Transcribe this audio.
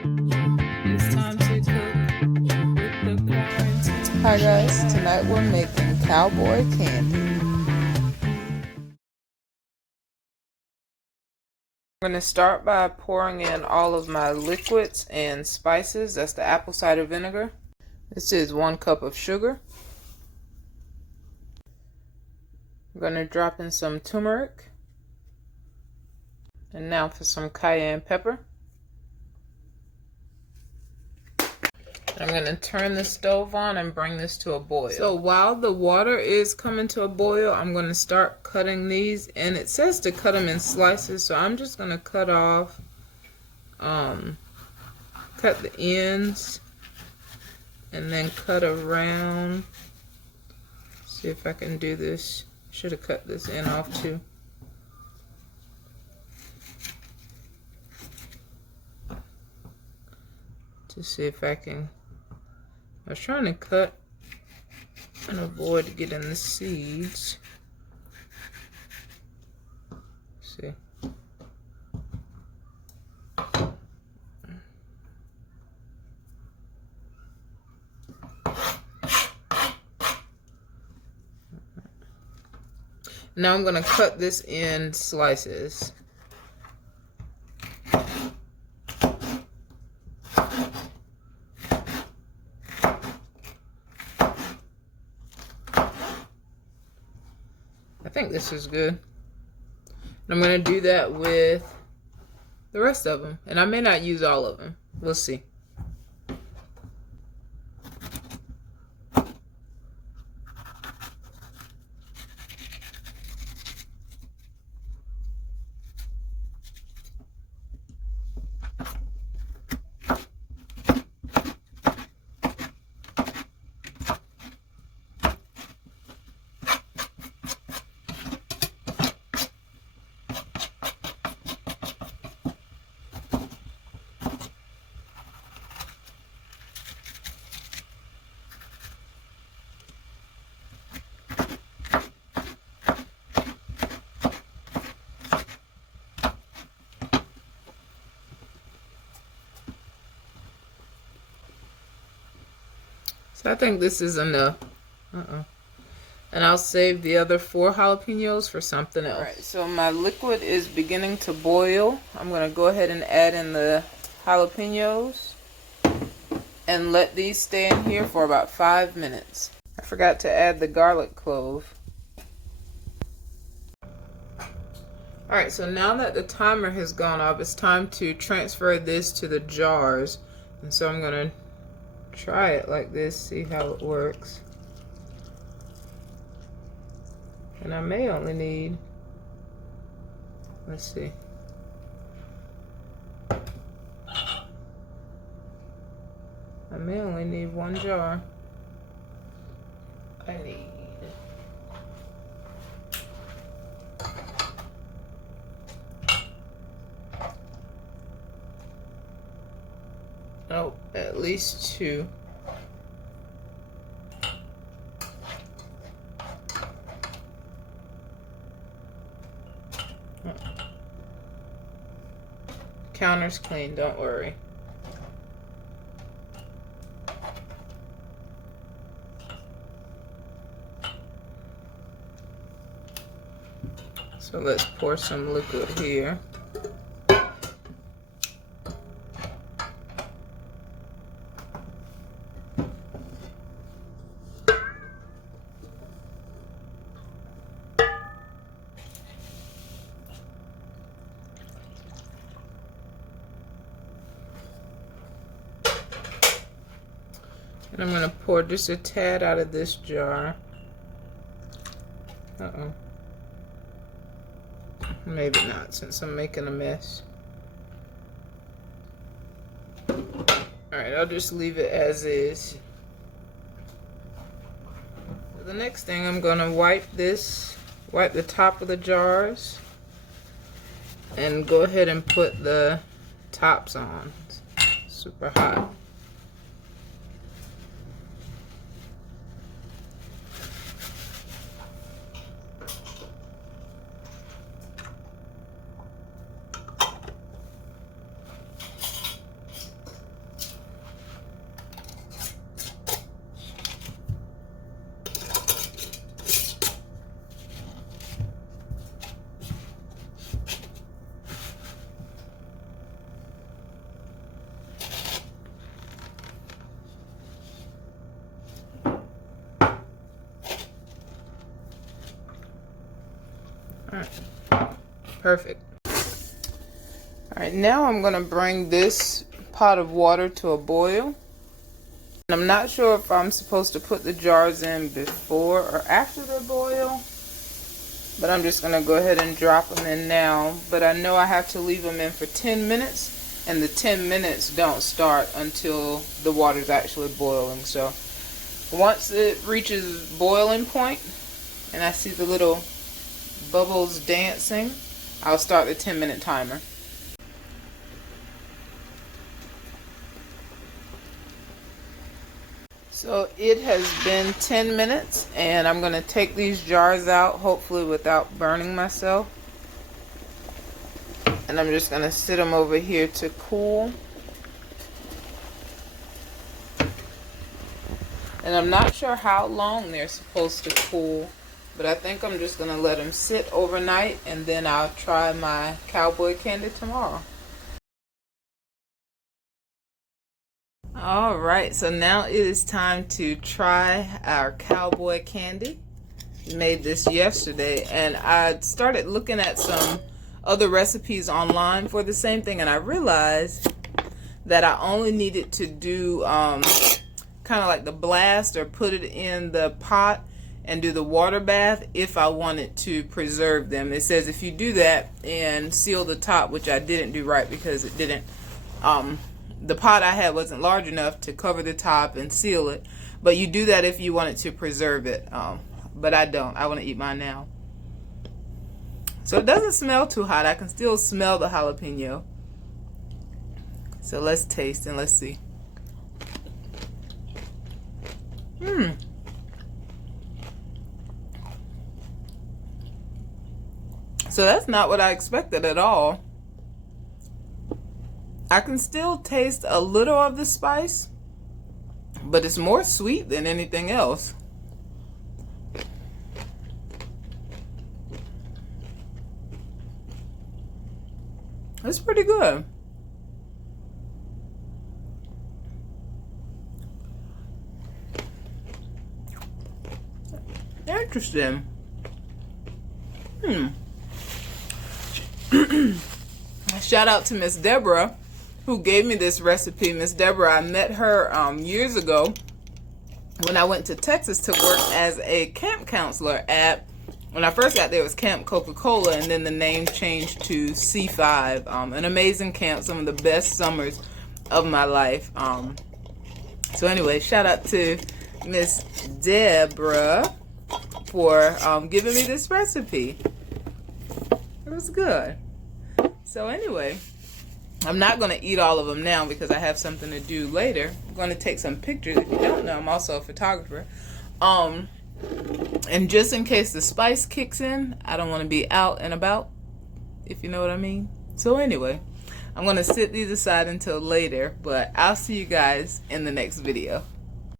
It's time to cook with the quarantine. Hi guys, tonight we're making cowboy candy. I'm going to start by pouring in all of my liquids and spices. That's the apple cider vinegar. This is 1 cup of sugar. I'm going to drop in some turmeric. And now for some cayenne pepper. I'm going to turn the stove on and bring this to a boil. So while the water is coming to a boil, I'm going to start cutting these. And it says to cut them in slices, so I'm just going to cut off, cut the ends, and then cut around. See if I can do this. Should have cut this end off too. To see if I can. I was trying to cut and avoid getting the seeds. Let's see. Now I'm going to cut this in slices. I think this is good. And I'm going to do that with the rest of them. And I may not use all of them. We'll see. So I think this is enough. And I'll save the other 4 jalapenos for something else. Alright, so my liquid is beginning to boil. I'm going to go ahead and add in the jalapenos and let these stay in here for about 5 minutes. I forgot to add the garlic clove. Alright, so now that the timer has gone off, it's time to transfer this to the jars. And so I'm going to try it like this, see how it works. And I may only need, let's see. I may only need 1 jar. I need at least 2. Counter's clean, don't worry. So let's pour some liquid here. And I'm going to pour just a tad out of this jar. Maybe not, since I'm making a mess. Alright, I'll just leave it as is. So the next thing, I'm going to wipe the top of the jars and go ahead and put the tops on. It's super hot. Perfect. Alright, now I'm going to bring this pot of water to a boil. I'm not sure if I'm supposed to put the jars in before or after they boil, but I'm just going to go ahead and drop them in now. But I know I have to leave them in for 10 minutes, and the 10 minutes don't start until the water's actually boiling. So once it reaches boiling point and I see the little bubbles dancing, I'll start the 10-minute timer. So it has been 10 minutes, and I'm going to take these jars out, hopefully without burning myself. And I'm just going to sit them over here to cool. And I'm not sure how long they're supposed to cool, but I think I'm just going to let them sit overnight, and then I'll try my Cowboy Candy tomorrow. Alright, so now it is time to try our Cowboy Candy. Made this yesterday, and I started looking at some other recipes online for the same thing, and I realized that I only needed to do kind of like the blast, or put it in the pot and do the water bath if I wanted to preserve them. It says if you do that and seal the top, which I didn't do right because it didn't the pot I had wasn't large enough to cover the top and seal it, but you do that if you wanted to preserve it. But I don't. I want to eat mine now. So it doesn't smell too hot. I can still smell the jalapeno. So let's taste and let's see. So that's not what I expected at all. I can still taste a little of the spice, but it's more sweet than anything else. It's pretty good. Interesting. Shout out to Miss Deborah, who gave me this recipe. Miss Deborah, I met her years ago when I went to Texas to work as a camp counselor at, when I first got there, it was Camp Coca-Cola, and then the name changed to C5. An amazing camp, some of the best summers of my life. So anyway, shout out to Miss Deborah for giving me this recipe. It was good. So anyway, I'm not going to eat all of them now because I have something to do later. I'm going to take some pictures. If you don't know, I'm also a photographer. And just in case the spice kicks in, I don't want to be out and about, if you know what I mean. So anyway, I'm going to sit these aside until later, but I'll see you guys in the next video.